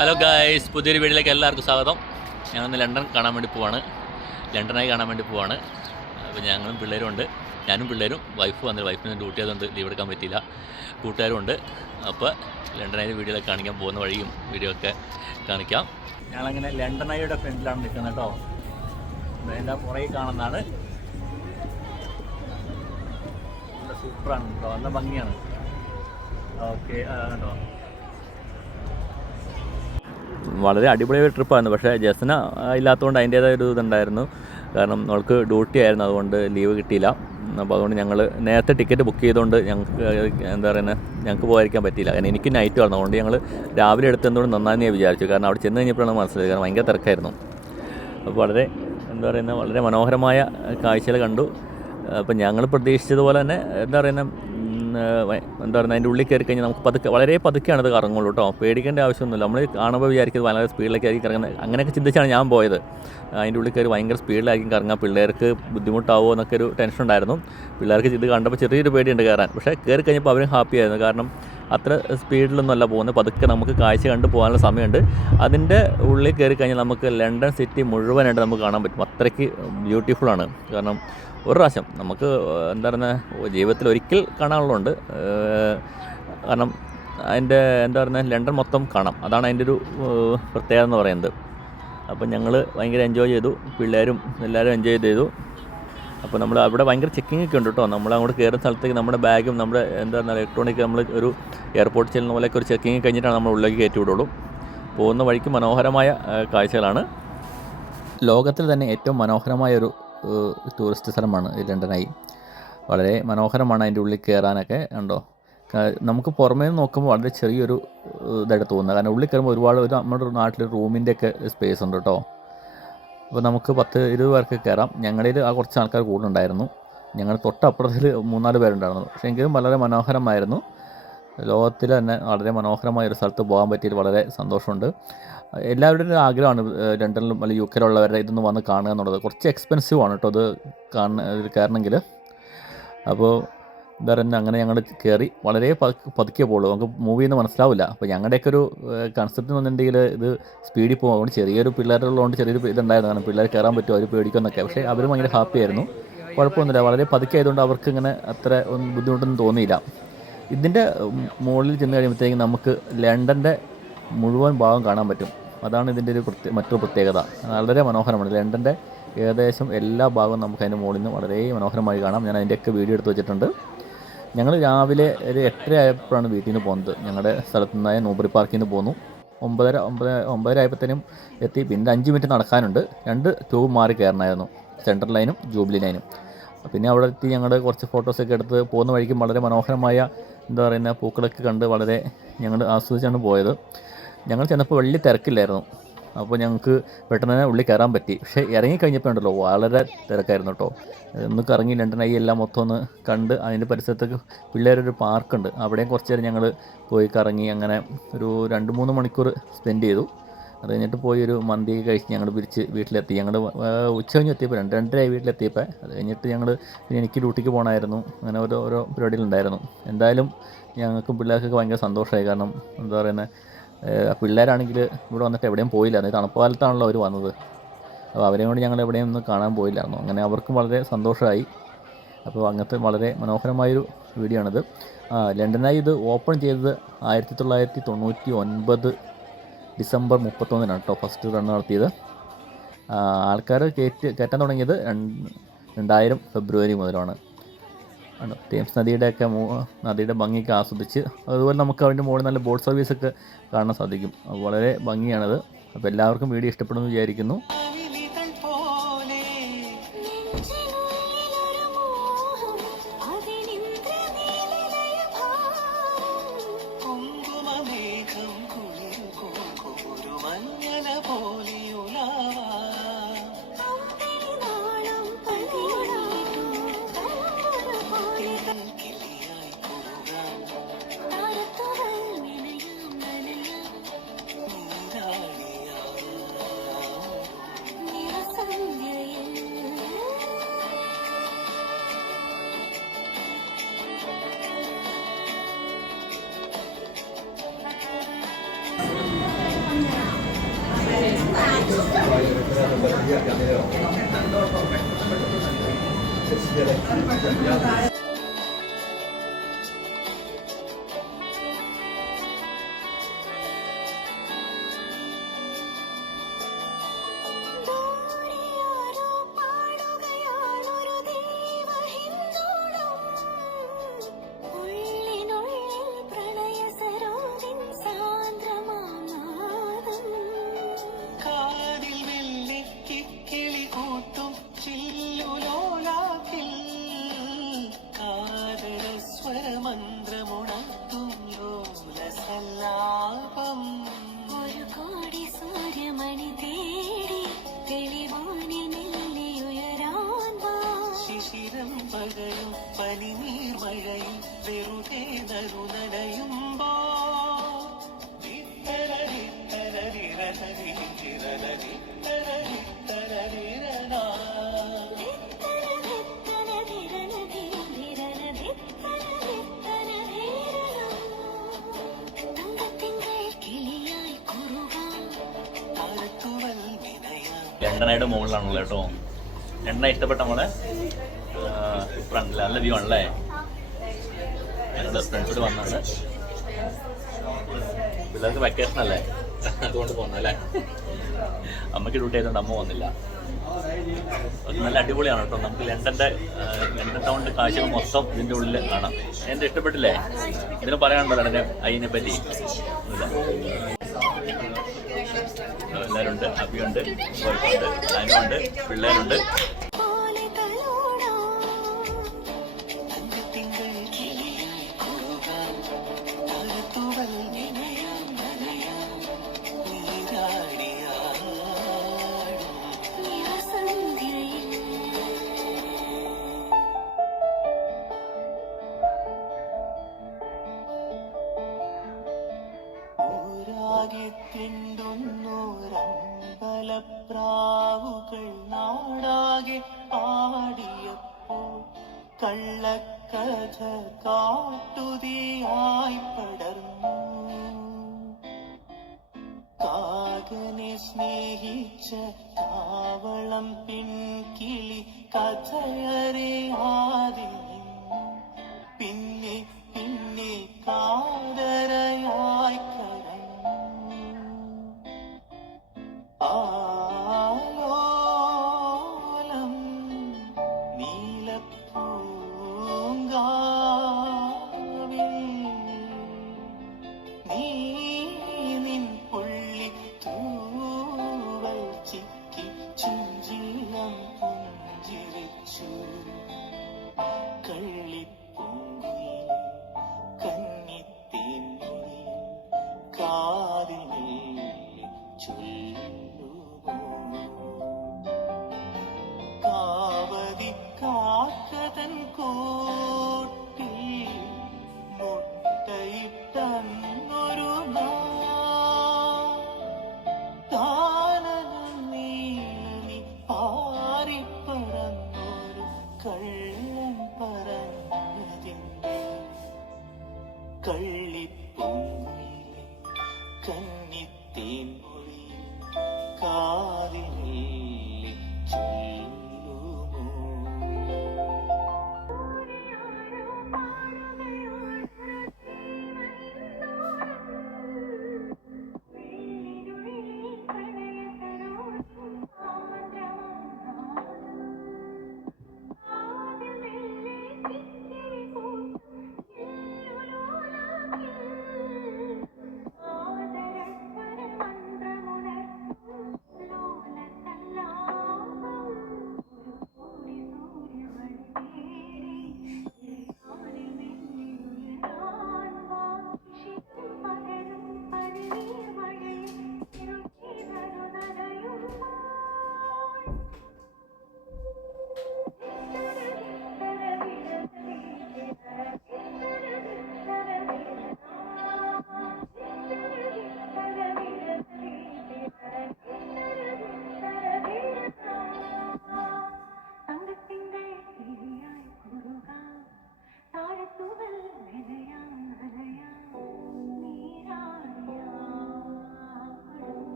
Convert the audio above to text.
Hello guys, പുതിയൊരു വീഡിയോയിലേക്ക് എല്ലാവർക്കും സ്വാഗതം. ഞങ്ങളിന്ന് ലണ്ടൻ കാണാൻ വേണ്ടി പോവാണ്. ലണ്ടനായി കാണാൻ വേണ്ടി പോവാണ്. അപ്പോൾ ഞങ്ങളും പിള്ളേരും ഉണ്ട്. ഞാനും പിള്ളേരും വൈഫ് വന്നിട്ട് വൈഫിന് ഡ്യൂട്ടി ആയതുകൊണ്ട് ലീവ് എടുക്കാൻ പറ്റിയില്ല. കൂട്ടുകാരും ഉണ്ട്. അപ്പോൾ ലണ്ടനായി വീഡിയോയിലൊക്കെ കാണിക്കാൻ പോകുന്ന വഴിയും വീഡിയോ ഒക്കെ കാണിക്കാം. ഞങ്ങളങ്ങനെ ലണ്ടനായിയുടെ ഫ്രണ്ടിലാണ് നിൽക്കുന്നത് കേട്ടോ. എൻ്റെ പുറകെ കാണുന്നതാണ്. നല്ല സൂപ്പറാണ് കേട്ടോ, നല്ല ഭംഗിയാണ്. ഓക്കെ കേട്ടോ, വളരെ അടിപൊളിയായ ട്രിപ്പായിരുന്നു. പക്ഷേ ജസ്ന ഇല്ലാത്തതുകൊണ്ട് അതിൻ്റേതായ ഒരു ഇതുണ്ടായിരുന്നു. കാരണം അവൾക്ക് ഡ്യൂട്ടി ആയിരുന്നു, അതുകൊണ്ട് ലീവ് കിട്ടിയില്ല. അപ്പോൾ അതുകൊണ്ട് ഞങ്ങൾ നേരത്തെ ടിക്കറ്റ് ബുക്ക് ചെയ്തുകൊണ്ട് ഞങ്ങൾക്ക് എന്താ പറയുന്നത്, ഞങ്ങൾക്ക് പോകാതിരിക്കാൻ പറ്റിയില്ല. കാരണം എനിക്ക് നൈറ്റ് വരണം. അതുകൊണ്ട് ഞങ്ങൾ രാവിലെ എടുത്തതുകൊണ്ട് നന്നായി ഞാൻ വിചാരിച്ചു. കാരണം അവിടെ ചെന്ന് കഴിഞ്ഞപ്പോഴാണ് മനസ്സിലായത്, കാരണം ഭയങ്കര തിരക്കായിരുന്നു. അപ്പോൾ വളരെ എന്താ പറയുന്നത്, വളരെ മനോഹരമായ കാഴ്ചകൾ കണ്ടു. അപ്പം ഞങ്ങൾ പ്രതീക്ഷിച്ചതുപോലെ തന്നെ എന്താ പറയുന്നത്, അതിൻ്റെ ഉള്ളിൽ കയറി കഴിഞ്ഞാൽ നമുക്ക് പതുക്കെ, വളരെ പതുക്കെയാണ് അത് കറങ്ങുള്ളൂ കേട്ടോ. പേടിക്കേണ്ട ആവശ്യമൊന്നുമില്ല. നമ്മൾ കാണുമ്പോൾ വിചാരിക്കുന്നത് വളരെ സ്പീഡിലേക്കായിരിക്കും കറങ്ങുന്നത്. അങ്ങനെയൊക്കെ ചിന്തിച്ചാണ് ഞാൻ പോയത്. അതിൻ്റെ ഉള്ളിൽ കയറി ഭയങ്കര സ്പീഡിലായിരിക്കും കറങ്ങാം, പിള്ളേർക്ക് ബുദ്ധിമുട്ടാവുമോ എന്നൊക്കെ ഒരു ടെൻഷൻ ഉണ്ടായിരുന്നു. പിള്ളേർക്ക് ഇത് കണ്ടപ്പോൾ ചെറിയൊരു പേടിയുണ്ട് കയറാൻ. പക്ഷേ കയറി കഴിഞ്ഞപ്പോൾ അവരും ഹാപ്പി ആയിരുന്നു. കാരണം അത്ര സ്പീഡിലൊന്നും അല്ല പോകുന്നത്, പതുക്കെ നമുക്ക് കാഴ്ച കണ്ട് പോകാനുള്ള സമയമുണ്ട്. അതിൻ്റെ ഉള്ളിൽ കയറി കഴിഞ്ഞാൽ നമുക്ക് ലണ്ടൻ സിറ്റി മുഴുവനായിട്ട് നമുക്ക് കാണാൻ പറ്റും. അത്രയ്ക്ക് ബ്യൂട്ടിഫുള്ളാണ്. കാരണം ഒരു പ്രാവശ്യം നമുക്ക് എന്താ പറയുന്നത്, ജീവിതത്തിൽ ഒരിക്കൽ കാണാനുള്ളതുണ്ട്. കാരണം അതിൻ്റെ എന്താ പറയുന്നത്, ലണ്ടൻ മൊത്തം കാണാം. അതാണ് അതിൻ്റെ ഒരു പ്രത്യേകത എന്ന് പറയുന്നത്. അപ്പം ഞങ്ങൾ ഭയങ്കര എൻജോയ് ചെയ്തു, പിള്ളേരും എല്ലാവരും എൻജോയ് ചെയ്തു. അപ്പോൾ നമ്മൾ അവിടെ ഭയങ്കര ചെക്കിംഗ് ഒക്കെ ഉണ്ട് കേട്ടോ. നമ്മൾ അങ്ങോട്ട് കയറുന്ന സ്ഥലത്തേക്ക് നമ്മുടെ ബാഗും നമ്മുടെ എന്താ പറയുക ഇലക്ട്രോണിക്, നമ്മൾ ഒരു എയർപോർട്ടിൽ ചെല്ലുന്ന പോലെയൊക്കെ ഒരു ചെക്കിങ് കഴിഞ്ഞിട്ടാണ് നമ്മൾ ഉള്ളിലേക്ക് കയറ്റി വിടുള്ളൂ. പോകുന്ന വഴിക്ക് മനോഹരമായ കാഴ്ചകളാണ്. ലോകത്തിൽ തന്നെ ഏറ്റവും മനോഹരമായൊരു ടൂറിസ്റ്റ് സ്ഥലമാണ് ഈ ലണ്ടനായി. വളരെ മനോഹരമാണ്. അതിൻ്റെ ഉള്ളിൽ കയറാനൊക്കെ ഉണ്ടോ, നമുക്ക് പുറമേ നിന്ന് നോക്കുമ്പോൾ വളരെ ചെറിയൊരു ഇതായിട്ട് തോന്നുന്നത്. കാരണം ഉള്ളിൽ കയറുമ്പോൾ ഒരുപാട് നമ്മുടെ നാട്ടിൽ റൂമിൻ്റെയൊക്കെ സ്പേസ് ഉണ്ട് കേട്ടോ. അപ്പോൾ നമുക്ക് 10-20 പേർക്ക് കയറാം. ഞങ്ങളിൽ ആ കുറച്ച് ആൾക്കാർ കൂടുതലുണ്ടായിരുന്നു. ഞങ്ങൾ തൊട്ടപ്പുറത്തിൽ 3-4 പേരുണ്ടായിരുന്നു. പക്ഷേ എങ്കിലും വളരെ മനോഹരമായിരുന്നു. ലോകത്തിൽ തന്നെ വളരെ മനോഹരമായ ഒരു സ്ഥലത്ത് പോകാൻ പറ്റിയത് വളരെ സന്തോഷമുണ്ട്. എല്ലാവരുടെയും ഒരു ആഗ്രഹമാണ് ലണ്ടനിലും അല്ലെങ്കിൽ UK-യിലുള്ളവരുടെ ഇതൊന്ന് വന്ന് കാണുക എന്നുള്ളത്. കുറച്ച് എക്സ്പെൻസീവ് ആണ് കേട്ടോ ഇത് കയറണമെങ്കിൽ. അപ്പോൾ എന്താ പറയുക, അങ്ങനെ ഞങ്ങൾ കയറി വളരെ പതുക്കെ പോകുള്ളൂ, നമുക്ക് മൂവിയിൽ നിന്ന് മനസ്സിലാവില്ല. അപ്പോൾ ഞങ്ങളുടെയൊക്കെ ഒരു കൺസെപ്റ്റ് എന്ന് പറഞ്ഞിട്ടുണ്ടെങ്കിൽ ഇത് സ്പീഡിൽ പോകും. അതുകൊണ്ട് ചെറിയൊരു പിള്ളേരുള്ളതുകൊണ്ട് ചെറിയൊരു ഇതുണ്ടായിരുന്നു, കാരണം പിള്ളേർ കയറാൻ പറ്റുമോ അവർ പേടിക്കുമെന്നൊക്കെ. പക്ഷേ അവർ ഭയങ്കര ഹാപ്പി ആയിരുന്നു. കുഴപ്പമൊന്നുമില്ല, വളരെ പതുക്കെ ആയതുകൊണ്ട് അവർക്ക് ഇങ്ങനെ അത്ര ഒന്നും ബുദ്ധിമുട്ടൊന്നും തോന്നിയില്ല. ഇതിൻ്റെ മുകളിൽ ചെന്ന് കഴിയുമ്പോഴത്തേക്കും നമുക്ക് ലണ്ടൻ്റെ മുഴുവൻ ഭാഗം കാണാൻ പറ്റും. അതാണ് ഇതിൻ്റെ ഒരു മറ്റൊരു പ്രത്യേകത. വളരെ മനോഹരമാണ്. ലണ്ടൻ്റെ ഏകദേശം എല്ലാ ഭാഗവും നമുക്ക് അതിൻ്റെ മുകളിൽ നിന്ന് വളരെ മനോഹരമായി കാണാം. ഞാൻ അതിൻ്റെയൊക്കെ വീഡിയോ എടുത്ത് വെച്ചിട്ടുണ്ട്. ഞങ്ങൾ രാവിലെ ഒരു 8:30 ആയപ്പോഴാണ് വീട്ടിൽ നിന്ന് പോകുന്നത്. ഞങ്ങളുടെ സ്ഥലത്തു നിന്നായ നൂബറി പാർക്കിൽ നിന്ന് പോന്നു. 9:30 ആയപ്പോഴത്തേനും എത്തി. പിന്നെ 5 മിനിറ്റ് നടക്കാനുണ്ട്. 2 ട്യൂബ് മാറി കയറണമായിരുന്നു, സെൻട്രൽ ലൈനും ജൂബിലി ലൈനും. പിന്നെ അവിടെ എത്തി ഞങ്ങൾ കുറച്ച് ഫോട്ടോസൊക്കെ എടുത്ത് പോകുന്ന വഴിക്കും വളരെ മനോഹരമായ എന്താ പറയുന്ന പൂക്കളൊക്കെ കണ്ട് വളരെ ഞങ്ങൾ ആസ്വദിച്ചാണ് പോയത്. ഞങ്ങൾ ചെന്നപ്പോൾ വലിയ തിരക്കില്ലായിരുന്നു. അപ്പോൾ ഞങ്ങൾക്ക് പെട്ടെന്ന് തന്നെ ഉള്ളിൽ കയറാൻ പറ്റി. പക്ഷേ ഇറങ്ങിക്കഴിഞ്ഞപ്പോൾ ഉണ്ടല്ലോ വളരെ തിരക്കായിരുന്നു കേട്ടോ. ഒന്ന് കറങ്ങി ലണ്ടനായി എല്ലാം മൊത്തം ഒന്ന് കണ്ട് അതിൻ്റെ പരിസരത്തൊക്കെ പിള്ളേരൊരു പാർക്കുണ്ട്, അവിടെയും കുറച്ച് നേരം ഞങ്ങൾ പോയി കറങ്ങി. അങ്ങനെ ഒരു 2-3 മണിക്കൂർ സ്പെൻഡ് ചെയ്തു. അത് കഴിഞ്ഞിട്ട് പോയി ഒരു മന്തി കഴിച്ച് ഞങ്ങൾ തിരിച്ച് വീട്ടിലെത്തി. ഞങ്ങൾ ഉച്ച കഴിഞ്ഞ് എത്തിയപ്പോൾ 2-2:30 വീട്ടിലെത്തിയപ്പോൾ. അത് കഴിഞ്ഞിട്ട് ഞങ്ങൾ പിന്നെ എനിക്ക് ഡ്യൂട്ടിക്ക് പോകണമായിരുന്നു. അങ്ങനെ ഓരോ പരിപാടികളുണ്ടായിരുന്നു. എന്തായാലും ഞങ്ങൾക്കും പിള്ളേർക്കൊക്കെ ഭയങ്കര സന്തോഷമായി. കാരണം എന്താ പറയുന്നത്, പിള്ളേരാണെങ്കിൽ ഇവിടെ വന്നിട്ട് എവിടെയും പോയില്ല. അതായത് തണുപ്പ് കാലത്താണല്ലോ അവർ വന്നത്. അപ്പോൾ അവരെയും കൊണ്ട് ഞങ്ങൾ എവിടെയും ഒന്നും കാണാൻ പോയില്ലായിരുന്നു. അങ്ങനെ അവർക്കും വളരെ സന്തോഷമായി. അപ്പോൾ അങ്ങനത്തെ വളരെ മനോഹരമായൊരു വീഡിയോ ആണിത്. ലണ്ടനായി ഇത് ഓപ്പൺ ചെയ്തത് 1999 ഡിസംബർ 31 കേട്ടോ. ഫസ്റ്റ് റൺ നടത്തിയത്. ആൾക്കാർ കയറ്റാൻ തുടങ്ങിയത് 2000 ഫെബ്രുവരി മുതലാണ്. തേംസ് നദിയുടെ ഭംഗിയൊക്കെ ആസ്വദിച്ച്, അതുപോലെ നമുക്ക് അതിൻ്റെ മുകളിൽ നല്ല ബോട്ട് സർവീസൊക്കെ കാണാൻ സാധിക്കും. വളരെ ഭംഗിയാണത്. അപ്പോൾ എല്ലാവർക്കും വീഡിയോ ഇഷ്ടപ്പെടുമെന്ന് വിചാരിക്കുന്നു. എണ്ണയുടെ മുകളിലാണല്ലോ കേട്ടോ. എണ്ണ ഇഷ്ടപ്പെട്ട മോളെ സൂപ്പറാണല്ലേ, നല്ല വ്യൂ ആണല്ലേ. ഞങ്ങളുടെ ഫ്രണ്ട്സിൽ വന്നാണ്, പിള്ളേർക്ക് വെക്കേഷൻ അല്ലേ അതുകൊണ്ട് പോകുന്നല്ലേ. അമ്മയ്ക്ക് ഡ്യൂട്ടി ആയതുകൊണ്ട് അമ്മ വന്നില്ല. നല്ല അടിപൊളിയാണ് കേട്ടോ. നമുക്ക് ലണ്ടൻ ടൗണിൻ്റെ കാഴ്ചകൾ മൊത്തം ഇതിൻ്റെ ഉള്ളിൽ കാണാം. എൻ്റെ ഇഷ്ടപ്പെട്ടില്ലേ? ഇതിന് പറയാനുണ്ടോ ലണ്ടനെ അതിനെ പറ്റി? എല്ലാവരും ഉണ്ട്, അഭിയുണ്ട്, വൈഫുണ്ട്, അനുണ്ട്, പിള്ളേരുണ്ട്. പ്രാവുകൾ നാടാകെ പാടിയപ്പോൾ കള്ളക്കഥ കാട്ടുതീയായി പടർന്നു. കാകനെ സ്നേഹിച്ച കാവളം പിൻകിളി കഥയറിയാതെ പിന്നെ പിന്നെ കാതരയായി ആലോലം നീലപ്പൂങ്കാവിൽ നീ നിൻ പുള്ളി തൂവൽ ചിക്കി ചുഞ്ചിലം പുഞ്ചിരിച്ചു. കള്ളിപ്പൂങ്കുയിൽ കന്നിത്തേൻമൊഴി കാതിൽ കാവതി കാക്കതൻ കോട്ടിൽ മുട്ടയിട്ടന്നൊരു താനനം നീളി പാറിപ്പറന്നൊരു കള്ളൻ പറഞ്ഞതിൻ്റെ കള്ളിപ്പൂങ്കുയിലെ കന്നിത്തേൻമൊഴി കാതിൽ ചൊല്ലി